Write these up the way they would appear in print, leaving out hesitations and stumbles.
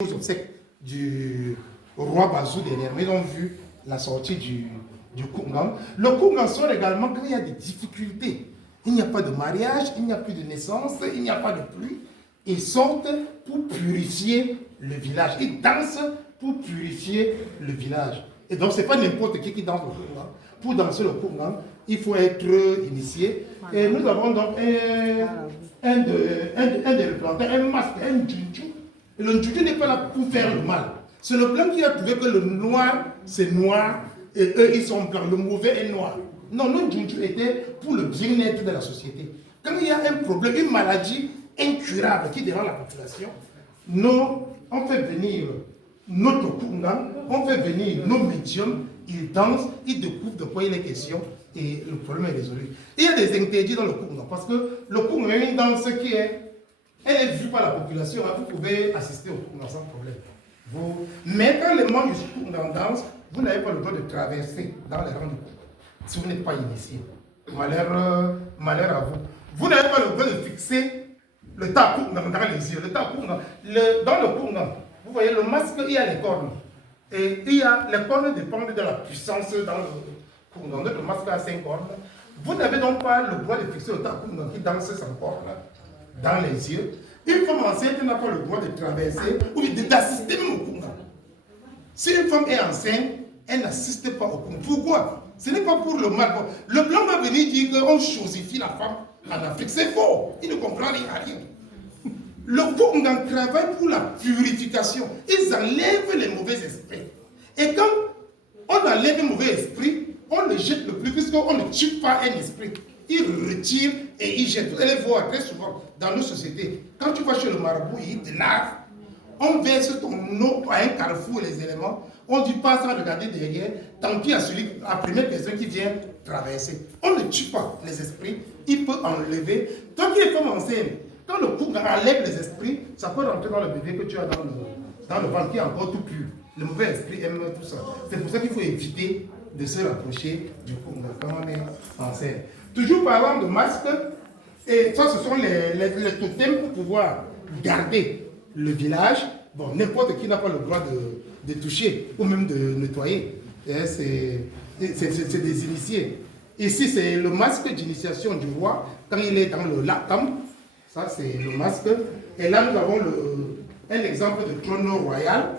aux obsèques du roi Bazou dernièrement, ils ont vu la sortie du Koungam. Le Koungam sort également quand il y a des difficultés. Il n'y a pas de mariage, il n'y a plus de naissance, il n'y a pas de pluie. Ils sortent pour purifier le village. Ils dansent pour purifier le village. Et donc, ce n'est pas n'importe qui danse le Koungam. Pour danser le Koungam, il faut être initié. Et nous avons donc un des représentants, un masque, un djundju. Et le djundju n'est pas là pour faire le mal. C'est le blanc qui a trouvé que le noir, c'est noir, et eux, ils sont blancs. Le mauvais est noir. Non, le djundju était pour le bien-être de la société. Quand il y a un problème, une maladie incurable qui dérange la population, nous, on fait venir notre Koungam, on fait venir nos médiums, ils dansent, ils découvrent de quoi il est question et le problème est résolu. Il y a des interdits dans le Koungam parce que le Koungam est une danse qui est, elle est vue par la population, vous pouvez assister au Koungam sans problème. Mais quand les membres du Koungam dansent, vous n'avez pas le droit de traverser dans les rangs du Koungam si vous n'êtes pas initié. Malheur à vous. Vous n'avez pas le droit de fixer le tas Koungam dans les yeux. Le tas Koungam, dans le Koungam, vous voyez le masque, il y a les cornes. Et les cornes dépendent de la puissance dans le Koungam. Notre masque a 5 cornes. Vous n'avez donc pas le droit de fixer le tas Koungam qui danse sans cornes dans les yeux. Une femme enceinte n'a pas le droit de traverser ou d'assister même au Koungam. Si une femme est enceinte, elle n'assiste pas au Koungam. Pourquoi? Ce n'est pas pour le mal. Le blanc va venir dire qu'on chosifie la femme en Afrique. C'est faux. Il ne comprend rien. Le Koungam travaille pour la purification. Ils enlèvent les mauvais esprits. Et quand on enlève un mauvais esprit, on le jette le plus, puisqu'on ne tue pas un esprit. Il retire et il jette. Vous allez voir très souvent dans nos sociétés, quand tu vas chez le marabout, il te lave, on verse ton eau à un carrefour les éléments, on dit pas sans regarder derrière, tant pis à la première personne qui vient traverser. On ne tue pas les esprits, il peut enlever. Tant qu'il est comme enceinte, quand le Koungam enlève les esprits, ça peut rentrer dans le bébé que tu as dans le ventre qui est encore tout pur. Le mauvais esprit aime tout ça. C'est pour ça qu'il faut éviter de se rapprocher du Koungam quand on est enceinte. Toujours parlant de masque, et ça ce sont les totems pour pouvoir garder le village. Bon, n'importe qui n'a pas le droit de toucher ou même de nettoyer. C'est des initiés. Ici, c'est le masque d'initiation du roi quand il est dans le latam. Ça, c'est le masque. Et là, nous avons un exemple de trône royal.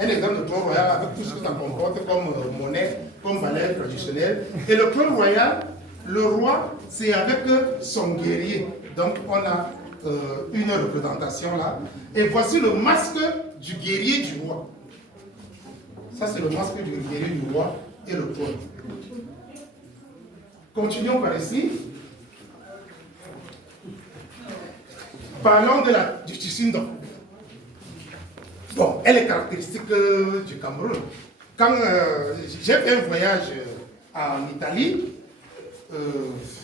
Un exemple de trône royal avec tout ce que ça comporte comme monnaie, comme valeur traditionnelle. Et le trône royal, le roi, c'est avec son guerrier. Donc, on a une représentation là. Et voici le masque du guerrier du roi. Ça, c'est le masque du guerrier du roi et le trône. Continuons par ici. Parlons du Tisindo. Bon, elle est caractéristique du Cameroun. Quand j'ai fait un voyage en Italie,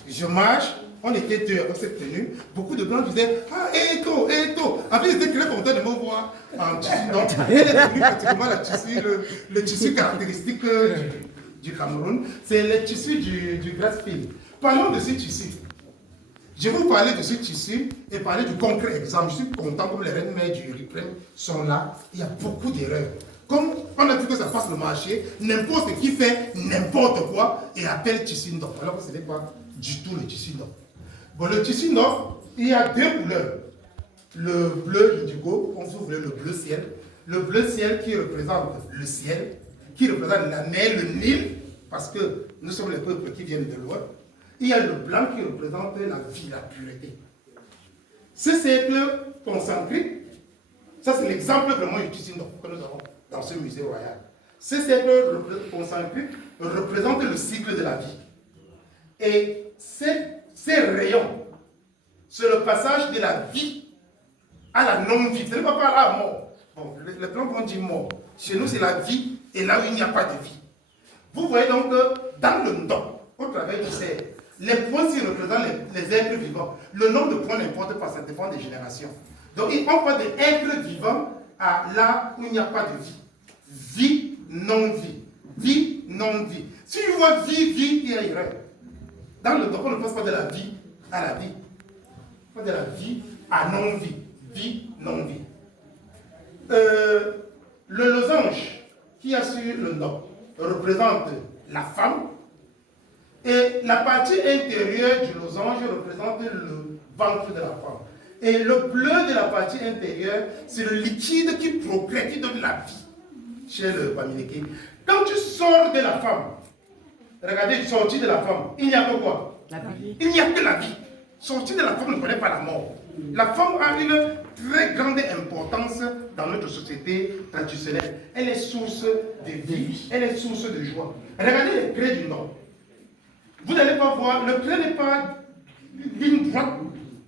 je marche, on était deux avec cette tenue. Beaucoup de blancs disaient « Ah, Eto, Eto !» En fait, ils étaient très contents de me voir en tissu. Donc, elle est devenue pratiquement le tissu caractéristique du Cameroun. C'est le tissu du grass-field. Parlons de ce tissu. Je vais vous parler de ce tissu et parler du concret exemple. Je suis content comme les reines-mères du Riprem sont là. Il y a beaucoup d'erreurs. Comme on a dit que ça passe le marché, n'importe qui fait n'importe quoi et appelle tissu d'or. Alors que ce n'est pas du tout le tissu d'or. Bon, le tissu d'or, il y a deux couleurs. Le bleu indigo, on s'ouvre le bleu ciel. Le bleu ciel qui représente le ciel, qui représente la mer, le Nil, parce que nous sommes les peuples qui viennent de loin. Il y a le blanc qui représente la vie, la pureté. Ce cercle concentrique, ça c'est l'exemple vraiment du tissu que nous avons dans ce musée royal. Ce cercle concentrique représente le cycle de la vie. Et ces rayons, c'est le passage de la vie à la non-vie. Ce n'est pas par la mort. Bon, les blancs vont dire mort. Chez nous, c'est la vie et là où il n'y a pas de vie. Vous voyez donc dans le don, au travers du cercle, les points s'y représentent les êtres vivants. Le nombre de points n'importe pas, ça dépend des générations. Donc, on parle d'êtres vivants à là où il n'y a pas de vie. Vie, non-vie. Vie, non-vie. Si je vois vie, il y a erreur. Dans le don, on ne passe pas de la vie à la vie. On passe de la vie à non-vie. Vie, non-vie. Le losange qui est sur le nord représente la femme et la partie intérieure du losange représente le ventre de la femme. Et le bleu de la partie intérieure, c'est le liquide qui procrée, qui donne la vie chez le Paminéké. Quand tu sors de la femme, regardez, sorti de la femme, il n'y a que quoi? La vie. Il n'y a que la vie. Sortir de la femme ne connaît pas la mort. La femme a une très grande importance dans notre société traditionnelle. Elle est source de vie, elle est source de joie. Regardez les crêts du Nord. Vous n'allez pas voir, le crêt n'est pas ligne droite